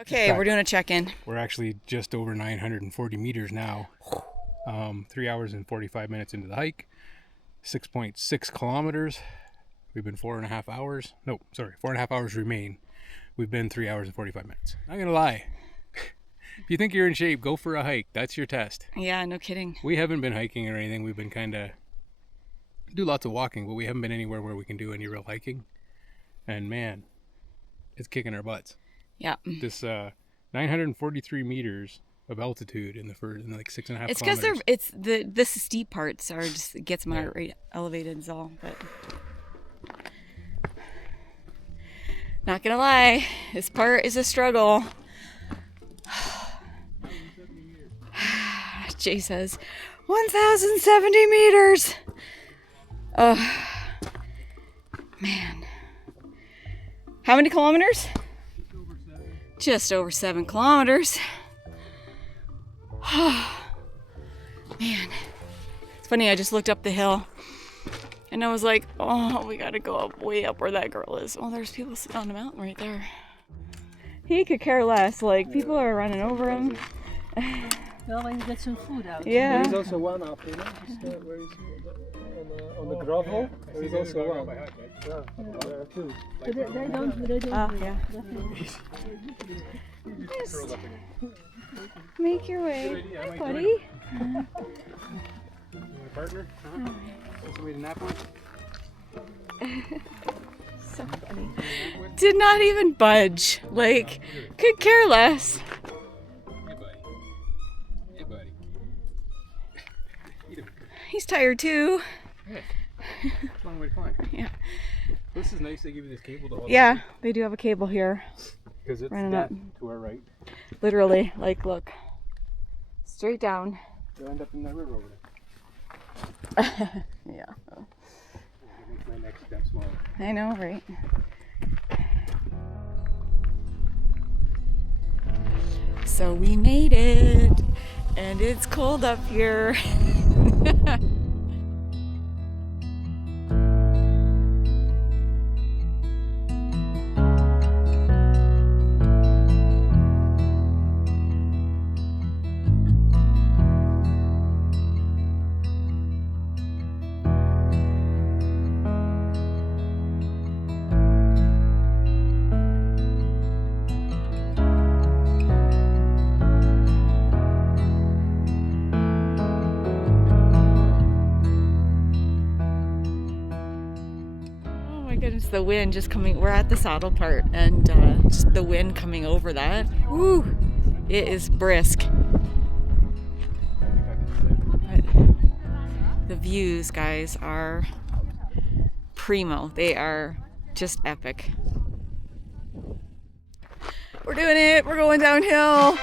Okay, we're doing a check-in. We're actually just over 940 meters now. 3 hours and 45 minutes into the hike. 6.6 kilometers. We've been 4.5 hours. No, sorry, 4.5 hours remain. We've been 3 hours and 45 minutes. Not gonna lie. If you think you're in shape, go for a hike. That's your test. Yeah, no kidding. We haven't been hiking or anything. We've been kind of do lots of walking, but we haven't been anywhere where we can do any real hiking. And man, it's kicking our butts. Yeah. This 943 meters of altitude in the first, in like 6.5 It's because kilometers. the steep parts are just, it gets my heart rate elevated is all, but not gonna lie, this part is a struggle. Jay says 1,070 meters. Man. How many kilometers? Just over 7 kilometers. Man. It's funny, I just looked up the hill and I was like, oh, we gotta go up way up where that girl is. Oh, there's people sitting on the mountain right there. He could care less. Like, people are running over him. Well, when you get some food out. Yeah. There is also one up, you know, just, where is on the gravel. There is also one. Yeah, there are two. But they don't Yeah. definitely. Just make your way, buddy. Partner? Huh? Somebody to nap with? So funny. Did not even budge. Like, could care less. Hey, buddy. Hey, buddy. He's tired too. Hey. It's a long way to climb. Yeah. This is nice. They give you this cable to hold. Yeah, they do have a cable here. Because it's running that up. to our right. Literally, like, look. Straight down. You'll end up in that river over there. Yeah. It makes my next step smaller. I know, right? So we made it, and it's cold up here. Goodness, the wind just coming. We're at the saddle part, and just the wind coming over that. Woo! It is brisk. But the views, guys, are primo. They are just epic. We're doing it. We're going downhill.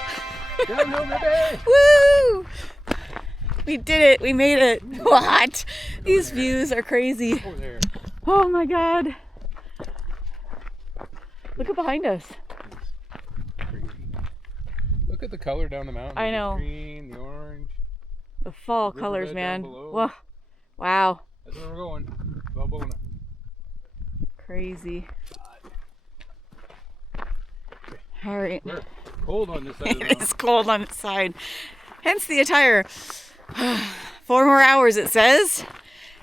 Downhill, baby! Woo! We did it. We made it. What? These views are crazy. Over there. Oh my God. Look at behind us. Look at the color down the mountain. I know. The green, the orange. The fall Riverbed colors, down man. below. Whoa. Wow. That's where we're going. Albania. Crazy. All right. We're cold on this side of the It mountain. is cold on its side. Hence the attire. 4 more hours, it says.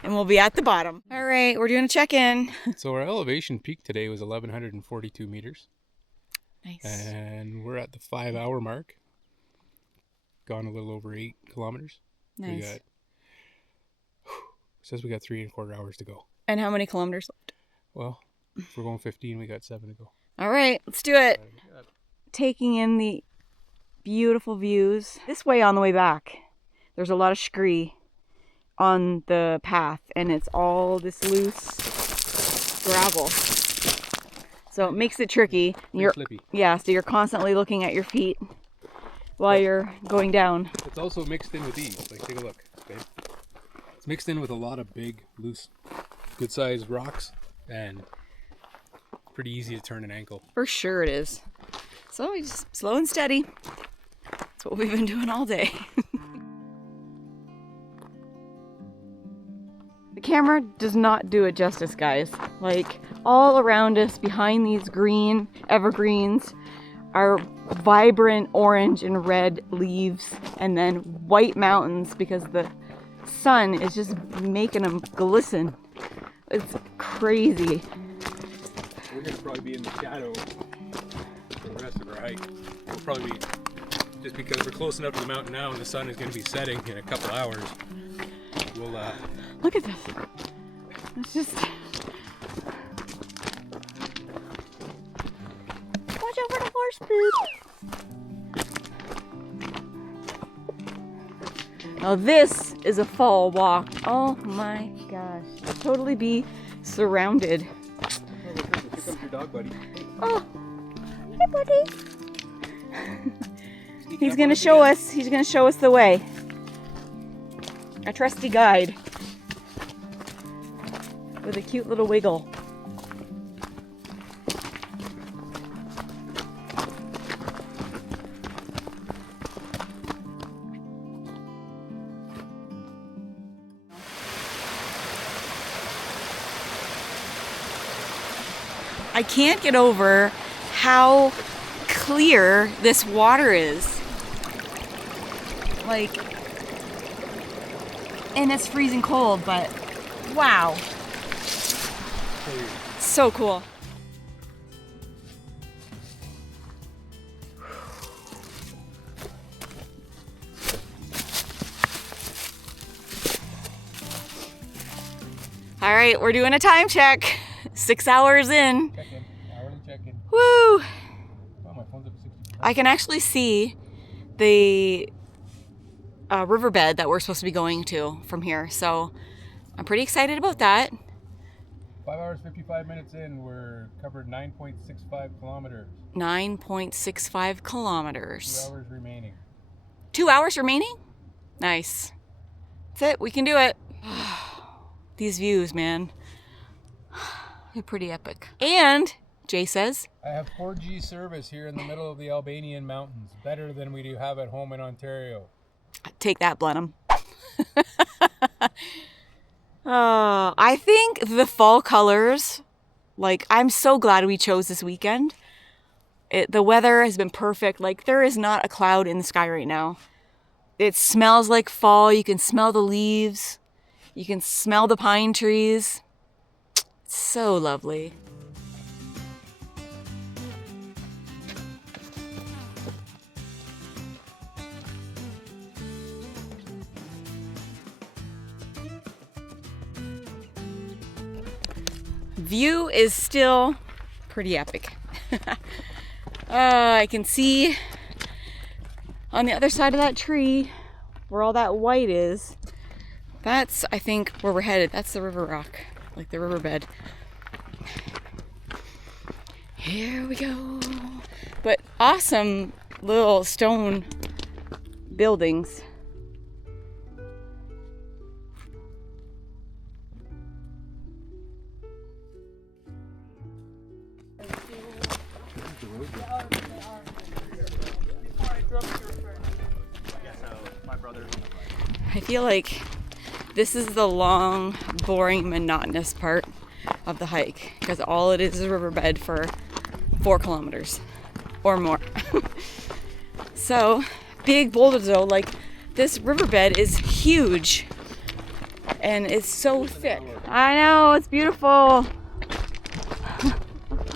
And we'll be at the bottom. All right, we're doing a check-in. So our elevation peak today was 1,142 meters. Nice. And we're at the 5-hour mark. Gone a little over 8 kilometers. We Nice. got, says we got 3.25 hours to go. And how many kilometers left? Well, if we're going 15, we got 7 to go. All right, let's do it. Taking in the beautiful views. This way on the way back, there's a lot of scree on the path, and it's all this loose gravel. So it makes it tricky. You're Slippy. Yeah, so you're constantly looking at your feet while you're going down. It's also mixed in with these. Like, take a look, babe. It's mixed in with a lot of big, loose, good-sized rocks, and pretty easy to turn an ankle. For sure it is. So we just slow and steady. That's what we've been doing all day. The camera does not do it justice, guys. Like, all around us, behind these green evergreens, our vibrant orange and red leaves, and then white mountains because the sun is just making them glisten. It's crazy. We're gonna probably be in the shadow for the rest of our hike. We'll probably be, just because we're close enough to the mountain now and the sun is gonna be setting in a couple hours. We'll Look at this. It's just. Watch out for the horse poop. Now this is a fall walk. Oh my gosh. Totally be surrounded. here comes your dog, buddy. Oh, hey buddy. He's gonna show us the way. A trusty guide with a cute little wiggle. I can't get over how clear this water is. Like, and it's freezing cold, but wow. So cool. All right, we're doing a time check. 6 hours in. Check-in. Hourly check-in. Woo! Oh, my phone's up at 60%. I can actually see the riverbed that we're supposed to be going to from here, so I'm pretty excited about that. 5 hours, 55 minutes in, we're covered 9.65 kilometers. 9.65 kilometers. 2 hours remaining. 2 hours remaining? Nice. That's it. We can do it. These views, man. They're pretty epic. And, Jay says, I have 4G service here in the middle of the Albanian mountains. Better than we do have at home in Ontario. take that, Blenheim. I think the fall colors, like, I'm so glad we chose this weekend. The weather has been perfect. Like, there is not a cloud in the sky right now. It smells like fall. You can smell the leaves. You can smell the pine trees. It's so lovely. View is still pretty epic. I can see on the other side of that tree where all that white is. That's, I think, where we're headed. That's the river rock, like the riverbed. Here we go. But awesome little stone buildings. I feel like this is the long, boring, monotonous part of the hike because all it is a riverbed for 4 kilometers or more. So, big boulders though, like this riverbed is huge and it's so thick. I know, it's beautiful.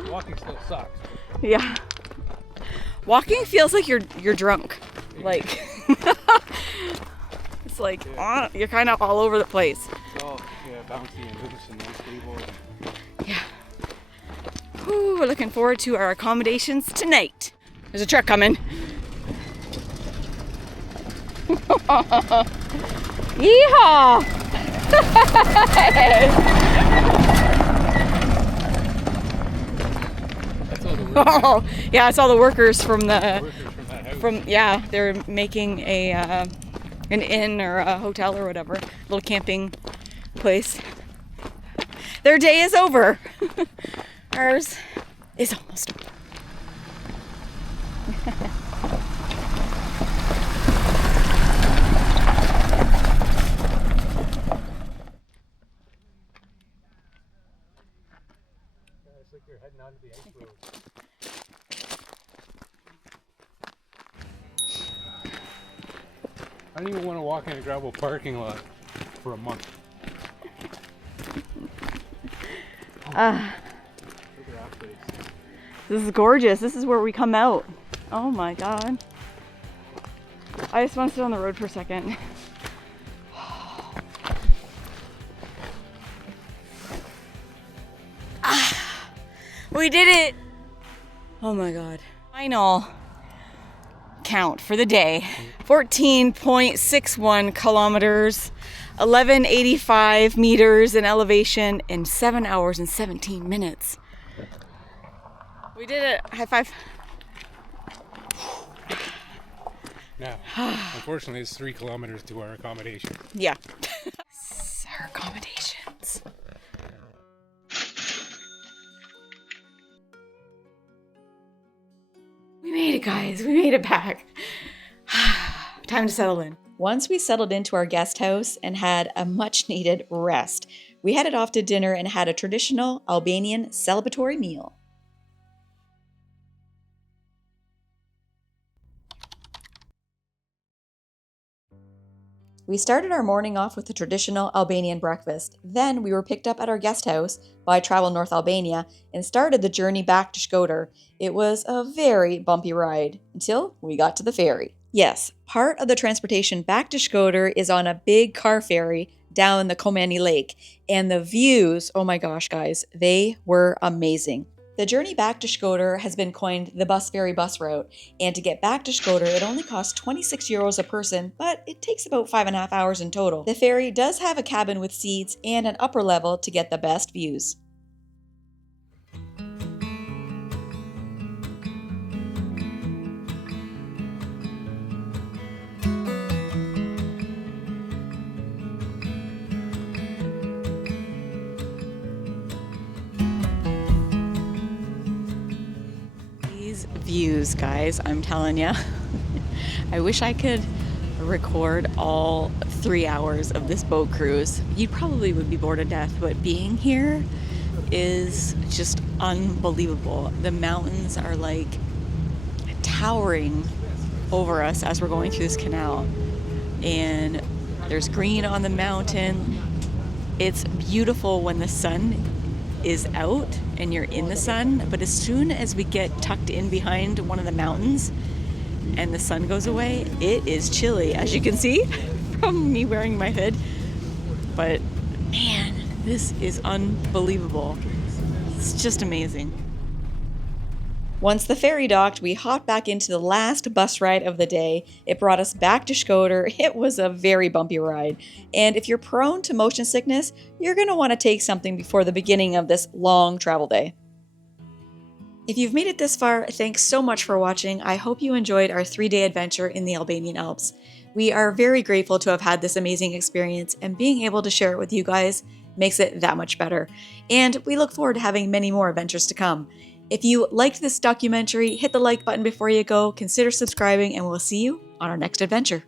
Walking still sucks. Yeah. Walking feels like you're drunk. Like it's like you're kind of all over the place. It's all bouncy and loose and unstable. Yeah. Whew, we're looking forward to our accommodations tonight. There's a truck coming. Yeehaw! That's all the work. Oh, yeah, it's all the workers from the Workers from that house. they're making a an inn or a hotel or whatever, little camping place. Their day is over. Ours is almost over. It's like you're heading onto the ice road. I don't even want to walk in a gravel parking lot for a month. Look at that place. This is gorgeous. This is where we come out. Oh my God. I just want to sit on the road for a second. We did it! Oh my God. Final count for the day. 14.61 kilometers, 1185 meters in elevation in 7 hours and 17 minutes. We did it. High five. Now, unfortunately, it's 3 kilometers to our accommodation. Yeah. Our accommodations. We made it, guys. We made it back. Time to settle in. Once we settled into our guest house and had a much needed rest, we headed off to dinner and had a traditional Albanian celebratory meal. We started our morning off with a traditional Albanian breakfast. Then we were picked up at our guest house by Travel North Albania and started the journey back to Shkodër. It was a very bumpy ride until we got to the ferry. Yes, part of the transportation back to Shkodër is on a big car ferry down the Komani Lake. And the views, oh my gosh, guys, they were amazing. The journey back to Shkodër has been coined the bus ferry bus route, and to get back to Shkodër, it only costs 26 euros a person, but it takes about 5.5 hours in total. The ferry does have a cabin with seats and an upper level to get the best views. Views, guys, I'm telling you. I wish I could record all 3 hours of this boat cruise. You probably would be bored to death, but being here is just unbelievable. The mountains are like towering over us as we're going through this canal, and there's green on the mountain. It's beautiful when the sun is out and you're in the sun, but as soon as we get tucked in behind one of the mountains and the sun goes away, it is chilly, as you can see from me wearing my hood. But man, this is unbelievable. It's just amazing. Once the ferry docked, we hopped back into the last bus ride of the day. It brought us back to Shkodër. It was a very bumpy ride. And if you're prone to motion sickness, you're going to want to take something before the beginning of this long travel day. If you've made it this far, thanks so much for watching. I hope you enjoyed our 3-day adventure in the Albanian Alps. We are very grateful to have had this amazing experience, and being able to share it with you guys makes it that much better. And we look forward to having many more adventures to come. If you liked this documentary, hit the like button before you go, consider subscribing, and we'll see you on our next adventure.